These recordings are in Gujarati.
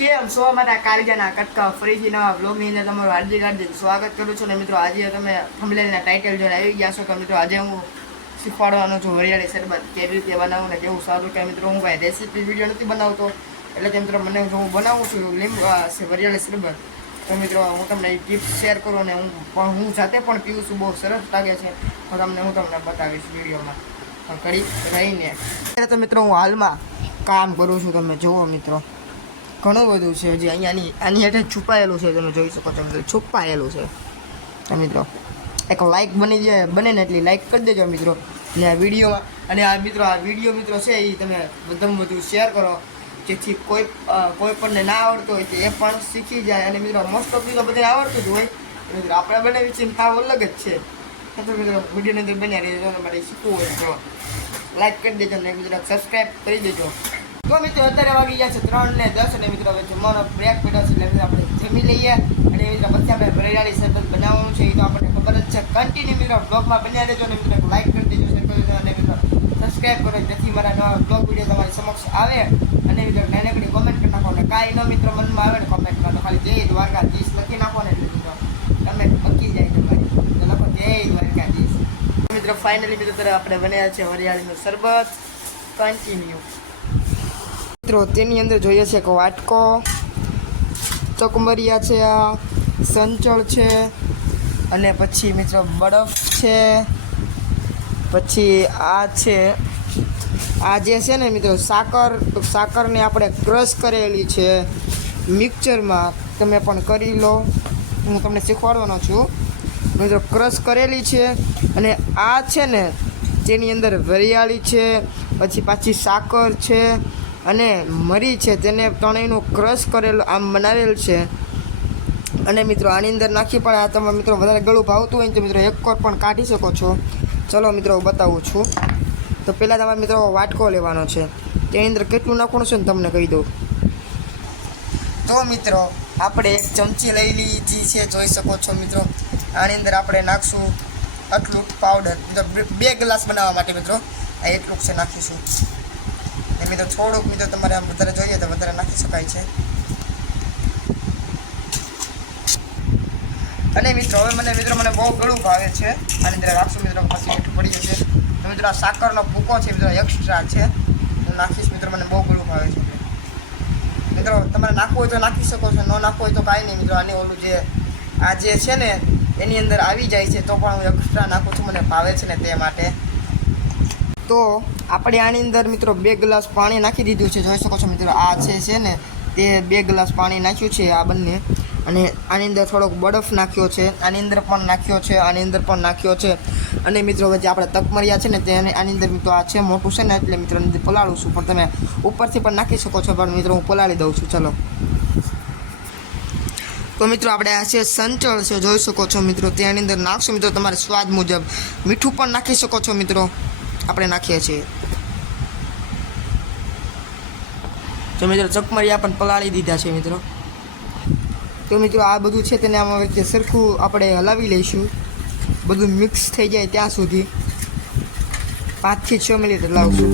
કેમ છો મારા કાળજાના કટકા ફરીથી નવા બ્લોગની અંદર તમારું હાર્દિક હાર્દિક સ્વાગત કરું છું. ને મિત્રો આજે તમે થંબનેલના ટાઇટલ જોઈને આવી ગયા છો કે મિત્રો આજે હું શીખવાડવાનો છું વરિયાળી શરબત કેવી રીતે બનાવવું ને કેવું સારું. કે મિત્રો હું ભાઈ રેસીપી વિડીયો નથી બનાવતો, એટલે કે મિત્રો મને હું બનાવું છું વરિયાળી શરબત, તો મિત્રો હું તમને એ ટિપ્સ શેર કરું ને હું જાતે પણ પીવું છું. બહુ સરસ લાગે છે, તો હું તમને બતાવીશ વિડીયોમાં. પણ કરી રહીને અત્યારે તો મિત્રો હું હાલમાં કામ કરું છું. તમે જુઓ મિત્રો, ઘણું બધું છે જે આની હેઠળ છુપાયેલું છે. તમે જોઈ શકો છો મિત્રો, છુપાયેલું છે. તો મિત્રો એક લાઇક બને ને એટલી લાઇક કરી દેજો મિત્રો. અને આ વિડીયોમાં અને આ વિડીયો મિત્રો છે એ તમે બધું બધું શેર કરો, જેથી કોઈ પણને ના આવડતું હોય તો એ પણ શીખી જાય. અને મિત્રો મોસ્ટ ઓફ તો બધાને આવડતું જ હોય, મિત્રો આપણે બનાવી છીએ ભાવ અલગ જ છે. તો મિત્રો વિડીયોની અંદર બન્યા રહીજો. તમારે શીખવું હોય તો લાઇક કરી દેજો ને મિત્રો સબસ્ક્રાઈબ કરી દેજો. તો મિત્રો અત્યારે વાગી ગયા છે 3:10 અને મિત્રો હવે જમવાનો બ્રેક પડ્યો છે, એટલે આપણે જમી લઈએ. અને મિત્રો પછી આપણે વરિયાળી શરબત બનાવવાનું છે, એ તો આપણને ખબર જ છે. કન્ટિન્યુ મિત્રો બ્લોગમાં બન્યા રહેજો ને મિત્રો લાઇક કરી દેજો, શેર કરી દેજો અને મિત્રો સબસ્ક્રાઈબ કરો, જેથી મારા નવા બ્લોગ વિડીયો તમારી સમક્ષ આવે. અને મિત્રો નાનકડી કોમેન્ટ કરી નાખો ને કાંઈ ન મિત્રો મનમાં આવે ને કોમેન્ટમાં તો ખાલી જય દ્વારકાધીશ લખી નાખો ને, એટલે મિત્રો કમેન્ટ પકી જાય તમારી, તો લખો જય દ્વારકાધીશ. મિત્રો ફાઇનલી મિત્રો તરફ આપણે બન્યા છે વરિયાળીનું શરબત. કન્ટિન્યુ મિત્રો તેની અંદર જોઈએ છે કે વાટકો, ચકમરિયા છે, આ સંચળ છે, અને પછી મિત્રો બરફ છે, પછી આ છે આ જે છે ને મિત્રો સાકરને આપણે ક્રશ કરેલી છે મિક્સચરમાં. તમે પણ કરી લો, હું તમને શીખવાડવાનો છું મિત્રો. ક્રશ કરેલી છે અને આ છે ને તેની અંદર વરિયાળી છે, પછી પાછી સાકર છે અને મરી છે, તેને ત્રણેયનું ક્રશ કરેલું આમ બનાવેલ છે. અને મિત્રો આની અંદર નાખી પણ આ તમે મિત્રો વધારે ગળું ભાવતું હોય ને તો મિત્રો એક કોર પણ કાઢી શકો છો. ચલો મિત્રો બતાવું છું. તો પહેલાં તમારે મિત્રો વાટકો લેવાનો છે, તેની અંદર કેટલું નાખવાનું છે ને તમને કહી દઉં. તો મિત્રો આપણે એક ચમચી લઈ લીધી છે, જોઈ શકો છો મિત્રો. આની અંદર આપણે નાખશું આટલું પાવડર. મિત્રો 2 ગ્લાસ બનાવવા માટે મિત્રો આ એટલું છે નાખીશું. મિત્રો થોડુંક મિત્રો તમારે આમ વધારે જોઈએ તો વધારે નાખી શકાય છે. અને મિત્રો હવે મને બહુ ગળું ભાવે છે. આની અંદર રાખશું મિત્રો, પછી મીઠું પડી જશે. તો મિત્રો આ સાકરનો ભૂકો છે મિત્રો એક્સ્ટ્રા છે, હું નાખીશ મિત્રો. મને બહુ ગળું ભાવે છે મિત્રો. તમારે નાખવું હોય તો નાખી શકો છો, ન નાખવું હોય તો કાંઈ નહીં મિત્રો. આની ઓલું જે આ જે છે ને એની અંદર આવી જાય છે, તો પણ હું એક્સ્ટ્રા નાખું છું, મને ભાવે છે ને તે માટે. તો આપણે આની અંદર મિત્રો 2 ગ્લાસ પાણી નાખી દીધું છે, જોઈ શકો છો મિત્રો. આ છે ને તે 2 ગ્લાસ પાણી નાખ્યું છે આ બંને. અને આની અંદર થોડોક બરફ નાખ્યો છે, આની અંદર પણ નાખ્યો છે, આની અંદર પણ નાખ્યો છે. અને મિત્રો હવે જે આપણે તકમરિયા છે ને તે આની અંદર મિત્રો આ છે મોટું છે ને, એટલે મિત્રો અંદર પલાળું છું. પણ તમે ઉપરથી પણ નાખી શકો છો, પણ મિત્રો હું પલાળી દઉં છું. ચલો તો મિત્રો આપણે આ છે સંચળ છે, જોઈ શકો છો મિત્રો. તેની અંદર નાખશું મિત્રો તમારે સ્વાદ મુજબ. મીઠું પણ નાખી શકો છો મિત્રો, આપણે નાખીએ છીએ. તો મિત્રો ચકમરિયા પણ પલાળી દીધા છે મિત્રો. તો મિત્રો આ બધું છે તેને આમાં રીતે સરખું આપણે હલાવી લઈશું, બધું મિક્સ થઈ જાય ત્યાં સુધી 5 થી 6 મિનિટ હલાવશું.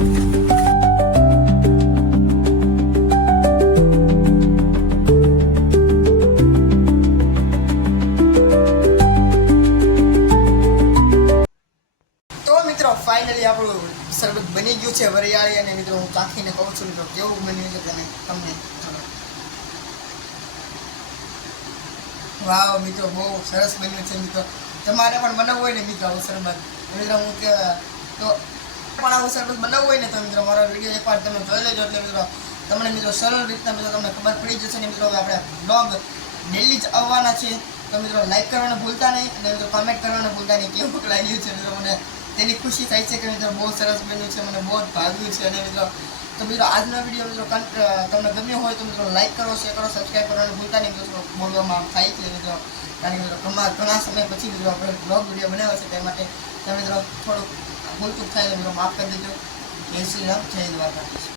ફાઇનલી આપણું શરબત બની ગયું છે વરિયાળી. અને મિત્રો હું ચાખીને કહું છું મિત્રો કેવું બન્યું છે તમને. વાવ મિત્રો, બહુ સરસ બન્યું છે મિત્રો. તમારે પણ બનાવવું હોય ને મિત્રો આવું શરબત, મિત્રો હું કે તો પણ આવું શરબત બનાવવું હોય ને તો મિત્રો મારો વિડીયો એકવાર તમે જોઈ લેજો, એટલે મિત્રો તમને મિત્રો સરળ રીતના મિત્રો તમને ખબર પડી જશે ને. મિત્રો આપણે બ્લોગ ડેલી જ આવવાના છે, તો મિત્રો લાઈક કરવાનું ભૂલતા નહીં અને મિત્રો કમેન્ટ કરવાનું ભૂલતા નહીં. કેવું લાગ્યું છે મિત્રો, મને તેની ખુશી થાય છે કે મિત્રો બહુ સરસ બન્યું છે, મને બહુ જ ભાવ્યું છે. અને મિત્રો તો મિત્રો આજનો વિડીયો મિત્રો તમને ગમ્યો હોય તો મિત્રો લાઈક કરો, શેર કરો, સબસ્ક્રાઈબ કરવાનું ભૂલતા નહીં. મિત્રો બોલવામાં આમ થાય છે મિત્રો, કારણ કે મિત્રો ઘણા સમય પછી મિત્રો આપણે બ્લોગ વિડીયો બનાવ્યો છે, તે માટે મિત્રો થોડુંક ભૂલચૂક થાય મિત્રો માફ કરી દેજો. જય શ્રી રામ, જય દ્વારકાધીશ.